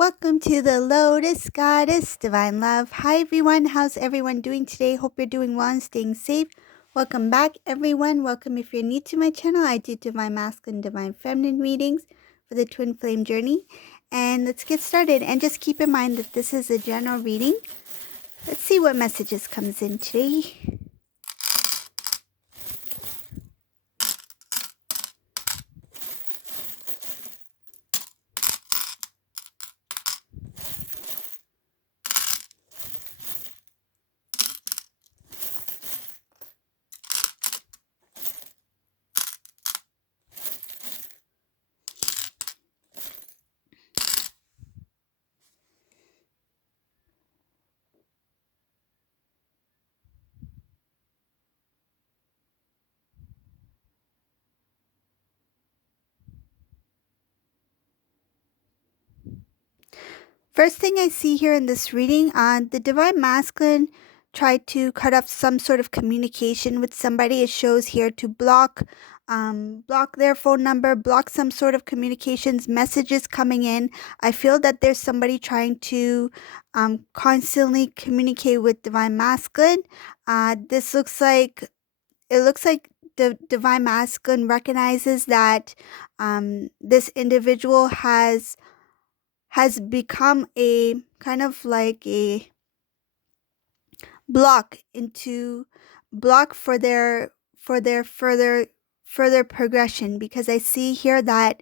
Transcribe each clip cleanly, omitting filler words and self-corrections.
Welcome to the Lotus Goddess Divine Love. Hi everyone, how's everyone doing today? Hope you're doing well and staying safe. Welcome back everyone. Welcome if you're new to my channel. I do Divine Masculine, Divine Feminine readings for the Twin Flame journey. And let's get started. And just keep in mind that this is a general reading. Let's see what messages comes in today. First thing I see here in this reading, the Divine Masculine tried to cut off some sort of communication with somebody. It shows here to block their phone number, block some sort of communications, messages coming in. I feel that there's somebody trying to constantly communicate with Divine Masculine. It looks like the Divine Masculine recognizes that this individual has become a kind of like a block for their further progression, because I see here that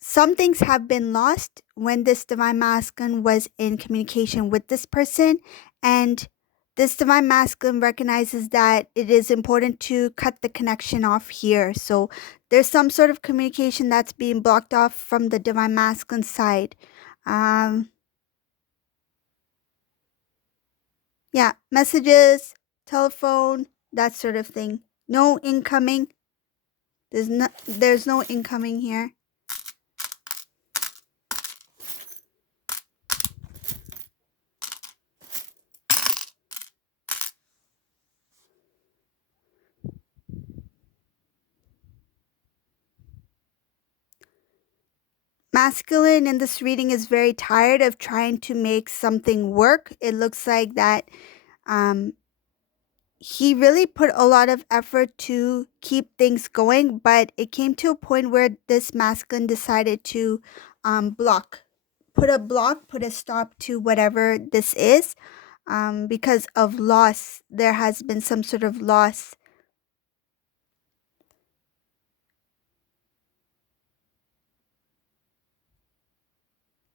some things have been lost when this Divine Masculine was in communication with this person, and this Divine Masculine recognizes that it is important to cut the connection off here. So there's some sort of communication that's being blocked off from the Divine Masculine side. Yeah, messages, telephone, that sort of thing. No incoming. There's no incoming here. Masculine in this reading is very tired of trying to make something work. It looks like that he really put a lot of effort to keep things going, but it came to a point where this masculine decided to put a stop to whatever this is, because of loss. There has been some sort of loss.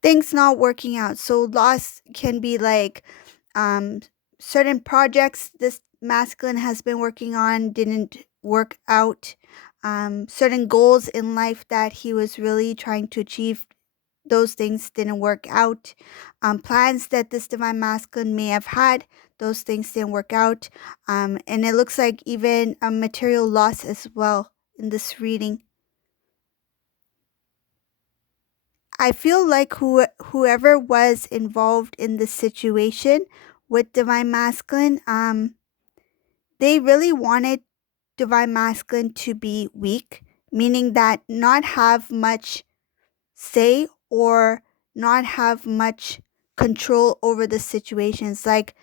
Things not working out. So loss can be like certain projects this masculine has been working on didn't work out. Certain goals in life that he was really trying to achieve, those things didn't work out. Plans that this Divine Masculine may have had, those things didn't work out. And it looks like even a material loss as well in this reading. I feel like whoever was involved in this situation with Divine Masculine, they really wanted Divine Masculine to be weak, meaning that not have much say or not have much control over the situations. Like,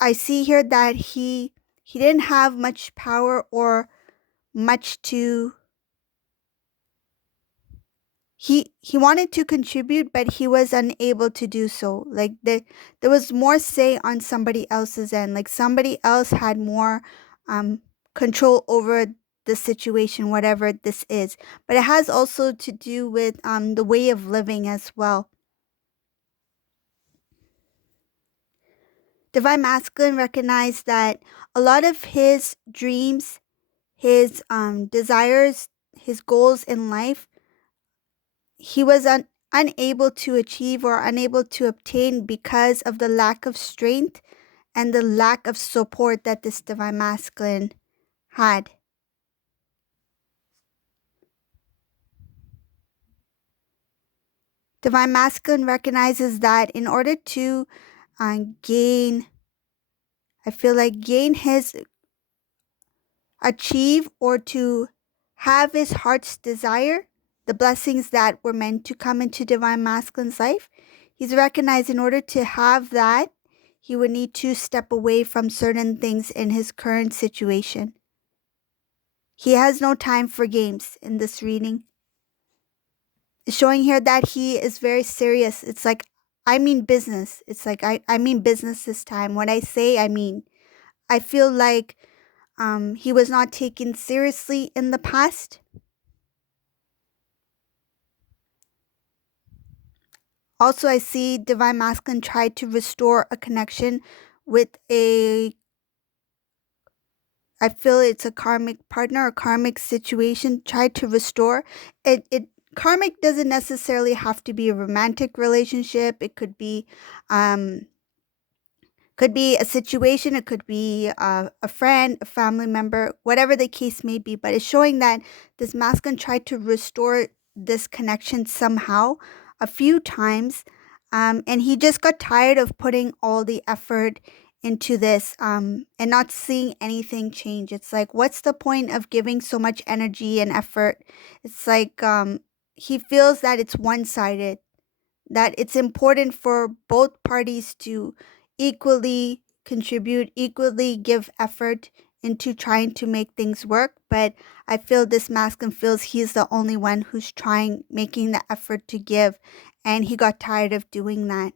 I see here that he didn't have much power or much to he wanted to contribute, but he was unable to do so. Like, there was more say on somebody else's end. Like, somebody else had more control over the situation, whatever this is. But it has also to do with the way of living as well. Divine Masculine recognized that a lot of his dreams, his desires, his goals in life, he was unable to achieve or unable to obtain because of the lack of strength and the lack of support that this Divine Masculine had. Divine Masculine recognizes that in order to gain his achieve or to have his heart's desire, the blessings that were meant to come into divine masculine's life. He's recognized in order to have that, he would need to step away from certain things in his current situation. He has no time for games in this reading. It's showing here that he is very serious. It's like, I mean business. It's like, I mean business this time. What I say, I mean. I feel like he was not taken seriously in the past. Also, I see divine masculine try to restore a connection with a, I feel it's a karmic partner or karmic situation, try to restore it. Karmic doesn't necessarily have to be a romantic relationship. It could be a situation, it could be a friend, a family member, whatever the case may be. But it's showing that this masculine tried to restore this connection somehow a few times. And he just got tired of putting all the effort into this and not seeing anything change. It's like, what's the point of giving so much energy and effort? It's like he feels that it's one sided, that it's important for both parties to equally contribute, equally give effort into trying to make things work. But I feel this masculine feels he's the only one who's trying, making the effort to give, and he got tired of doing that.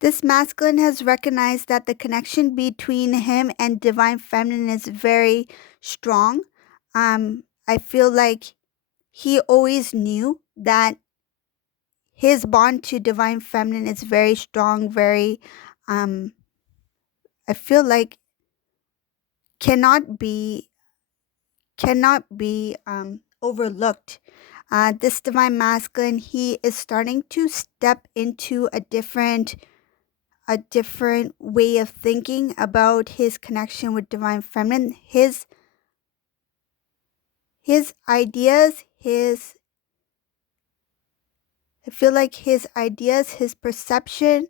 This masculine has recognized that the connection between him and divine feminine is very strong. I feel like he always knew that his bond to divine feminine is very strong, very um I feel like cannot be overlooked. This divine masculine, he is starting to step into a different way of thinking about his connection with divine feminine. His ideas, his I feel like his ideas, his perception,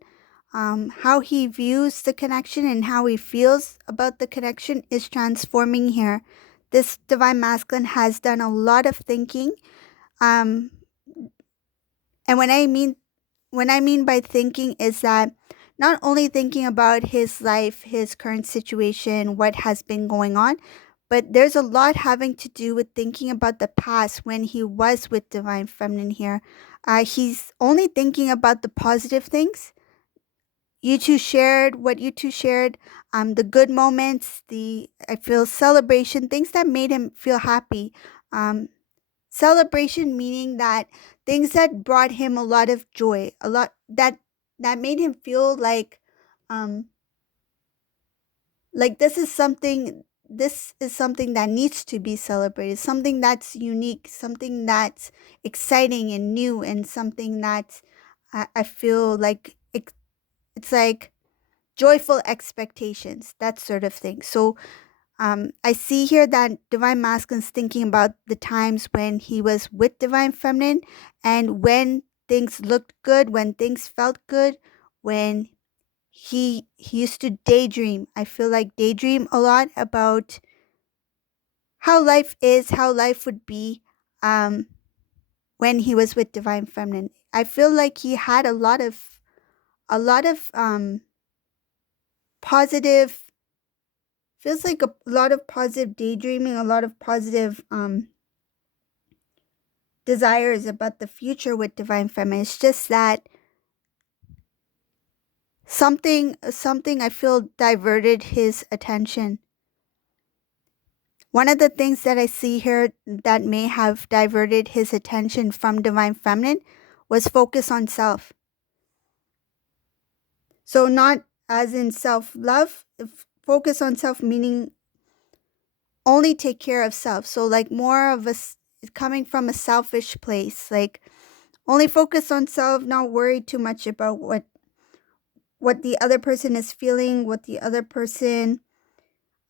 how he views the connection and how he feels about the connection is transforming here. This divine masculine has done a lot of thinking. Um, and when I mean by thinking is that not only thinking about his life, his current situation, what has been going on, but there's a lot having to do with thinking about the past when he was with divine feminine here. He's only thinking about the positive things you two shared, what you two shared, the good moments, the I feel celebration, things that made him feel happy. Um, celebration meaning that things that brought him a lot of joy, a lot that made him feel um like this is something that needs to be celebrated, something that's unique, something that's exciting and new, and something that I feel like it's like joyful expectations, that sort of thing. So I see here that divine masculine's thinking about the times when he was with divine feminine and when things looked good, when things felt good, when he used to daydream. I feel like daydream a lot about how life is, how life would be um, when he was with divine feminine. I feel like he had a lot of positive, feels like a lot of positive daydreaming, a lot of positive desires about the future with divine feminine. It's just that something I feel diverted his attention. One of the things that I see here that may have diverted his attention from divine feminine was focus on self. So not as in self-love, focus on self meaning only take care of self. So like more of coming from a selfish place, like only focus on self, not worry too much about what the other person is feeling, what the other person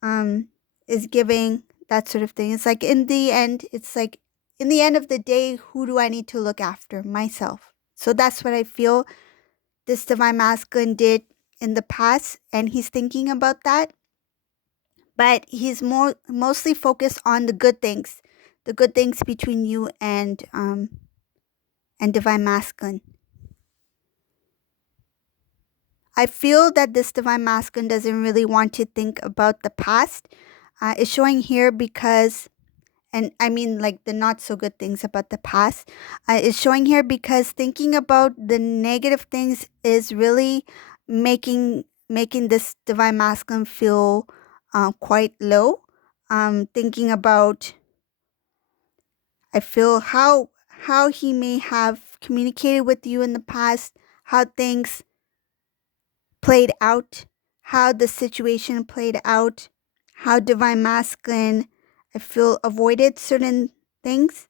um is giving, that sort of thing. It's like in the end, it's like in the end of the day, who do I need to look after? Myself. So that's what I feel this divine masculine did in the past, and he's thinking about that, but he's mostly focused on the good things between you and divine masculine. I feel that this divine masculine doesn't really want to think about the past. It's showing here because, and I mean like the not so good things about the past, is showing here because thinking about the negative things is really making this divine masculine feel quite low. Thinking about, I feel how he may have communicated with you in the past, how things played out, how the situation played out, how divine masculine, I feel, avoided certain things.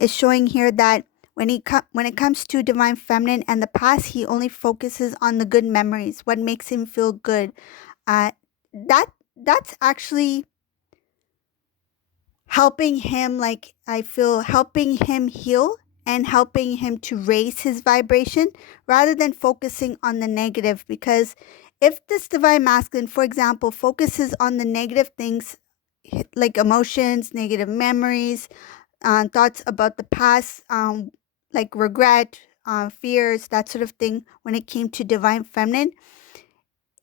Is showing here that when it comes to divine feminine and the past, he only focuses on the good memories, what makes him feel good. Uh, that's actually helping him, like I feel helping him heal and helping him to raise his vibration rather than focusing on the negative. Because if this divine masculine, for example, focuses on the negative things like emotions, negative memories, thoughts about the past, like regret, fears, that sort of thing, when it came to divine feminine,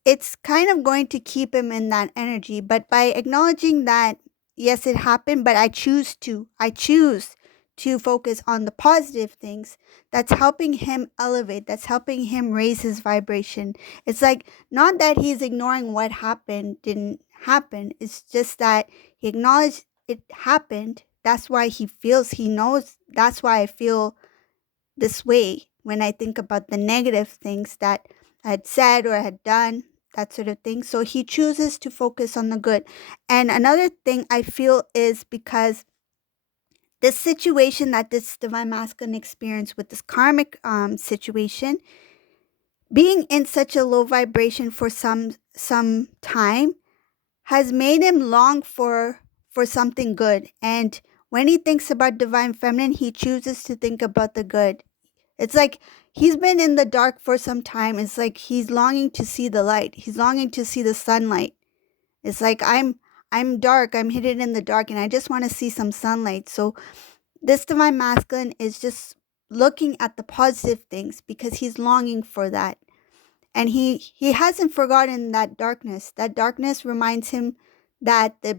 it's kind of going to keep him in that energy. But by acknowledging that, yes, it happened, but I choose to focus on the positive things, that's helping him elevate, that's helping him raise his vibration. It's like not that he's ignoring what happened, didn't happen. It's just that he acknowledged it happened. That's why he feels, he knows, that's why I feel this way when I think about the negative things that I had said or had done, that sort of thing. So he chooses to focus on the good. And another thing I feel is because this situation that this divine masculine experienced with this karmic situation, being in such a low vibration for some time, has made him long for something good. And when he thinks about divine feminine, he chooses to think about the good. It's like he's been in the dark for some time. It's like he's longing to see the light. He's longing to see the sunlight. It's like I'm dark. I'm hidden in the dark and I just want to see some sunlight. So this divine masculine is just looking at the positive things because he's longing for that. And he hasn't forgotten that darkness. That darkness reminds him that the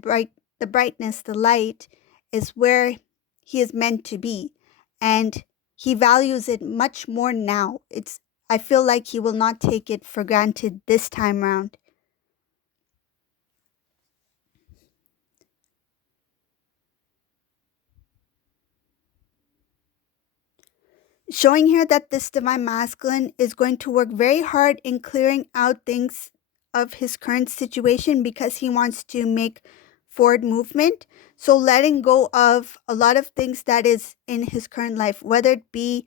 brightness, the light is where he is meant to be. And he values it much more now. I feel like he will not take it for granted this time round. Showing here that this divine masculine is going to work very hard in clearing out things of his current situation because he wants to make forward movement. So letting go of a lot of things that is in his current life, whether it be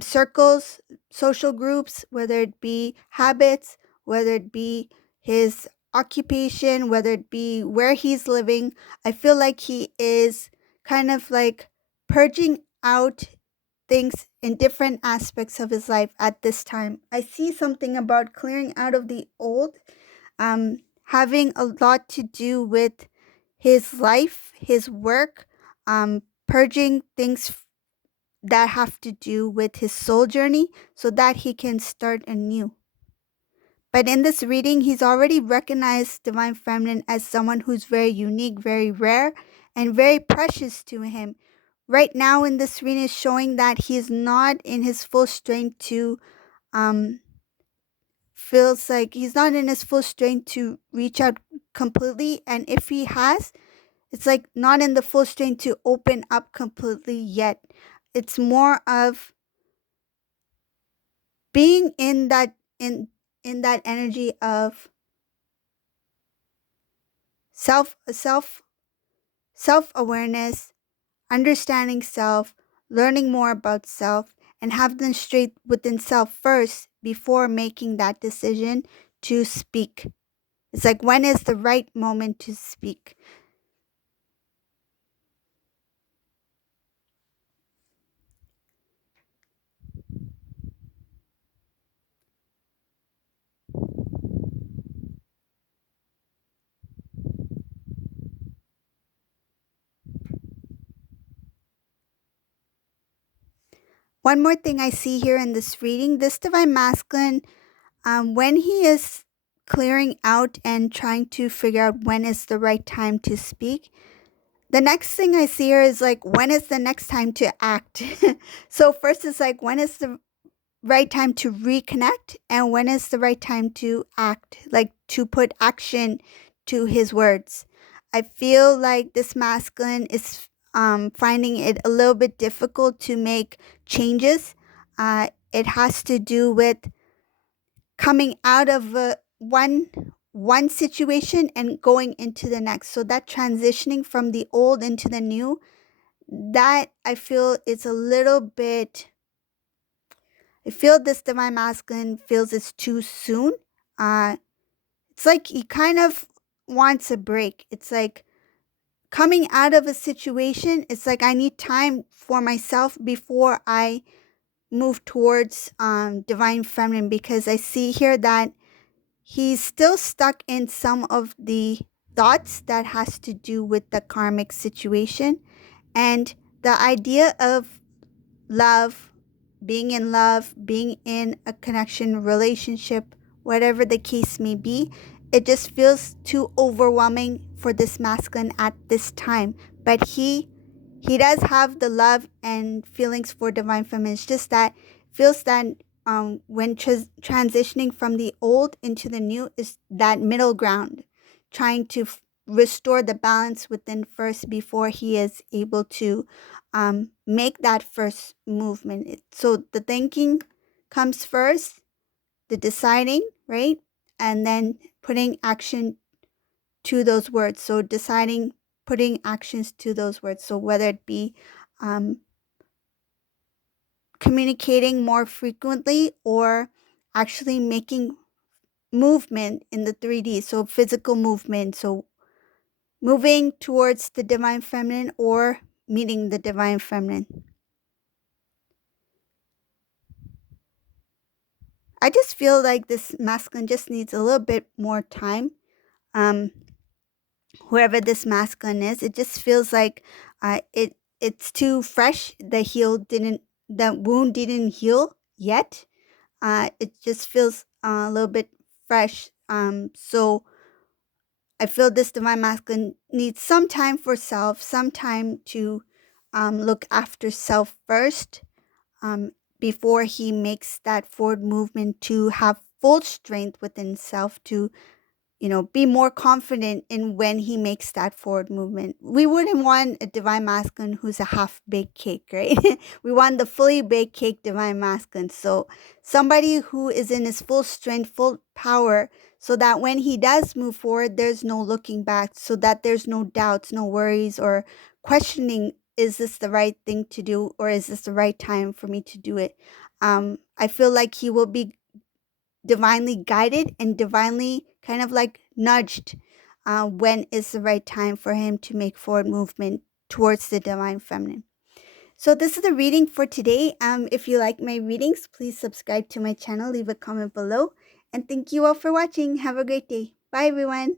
circles, social groups, whether it be habits, whether it be his occupation, whether it be where he's living. I feel like he is kind of like purging out things in different aspects of his life at this time. I see something about clearing out of the old, having a lot to do with his life, his work, purging things that have to do with his soul journey so that he can start anew. But in this reading, he's already recognized divine feminine as someone who's very unique, very rare, and very precious to him. Right now in this reading is showing that he is not in his full strength to um feels like he's not in his full strength to reach out completely, and if he has, it's like not in the full strength to open up completely yet. It's more of being in that energy of self awareness, understanding self, learning more about self, and have them straight within self first before making that decision to speak. It's like, when is the right moment to speak? One more thing I see here in this reading, this divine masculine, when he is clearing out and trying to figure out when is the right time to speak, the next thing I see here is like, when is the next time to act? So first it's like, when is the right time to reconnect, and when is the right time to act, like to put action to his words. I feel like this masculine is finding it a little bit difficult to make changes. It has to do with coming out of one situation and going into the next. So that transitioning from the old into the new, that I feel is a little bit. I feel this divine masculine feels it's too soon. It's like he kind of wants a break. It's like coming out of a situation. It's like I need time for myself before I move towards divine feminine, because I see here that he's still stuck in some of the thoughts that has to do with the karmic situation, and the idea of love, being in a connection, relationship, whatever the case may be, it just feels too overwhelming for this masculine at this time. But he does have the love and feelings for divine feminine. It's just that feels that when transitioning from the old into the new is that middle ground, trying to restore the balance within first before he is able to make that first movement. So the thinking comes first, the deciding, right? And then putting action to those words. So deciding, putting actions to those words. So whether it be um, communicating more frequently, or actually making movement in the 3D. So physical movement. So moving towards the divine feminine or meeting the divine feminine. I just feel like this masculine just needs a little bit more time. Um, Whoever this masculine is, it just feels like it's too fresh. The wound didn't heal yet. It just feels a little bit fresh. So I feel this divine masculine needs some time for self, some time to look after self first, um, before he makes that forward movement to have full strength within self to, be more confident in when he makes that forward movement. We wouldn't want a divine masculine who's a half baked cake, right? We want the fully baked cake divine masculine. So somebody who is in his full strength, full power, so that when he does move forward, there's no looking back, so that there's no doubts, no worries, or questioning, is this the right thing to do, or is this the right time for me to do it? I feel like he will be divinely guided and divinely kind of like nudged when is the right time for him to make forward movement towards the divine feminine. So this is the reading for today. If you like my readings, please subscribe to my channel, leave a comment below, and thank you all for watching. Have a great day. Bye everyone.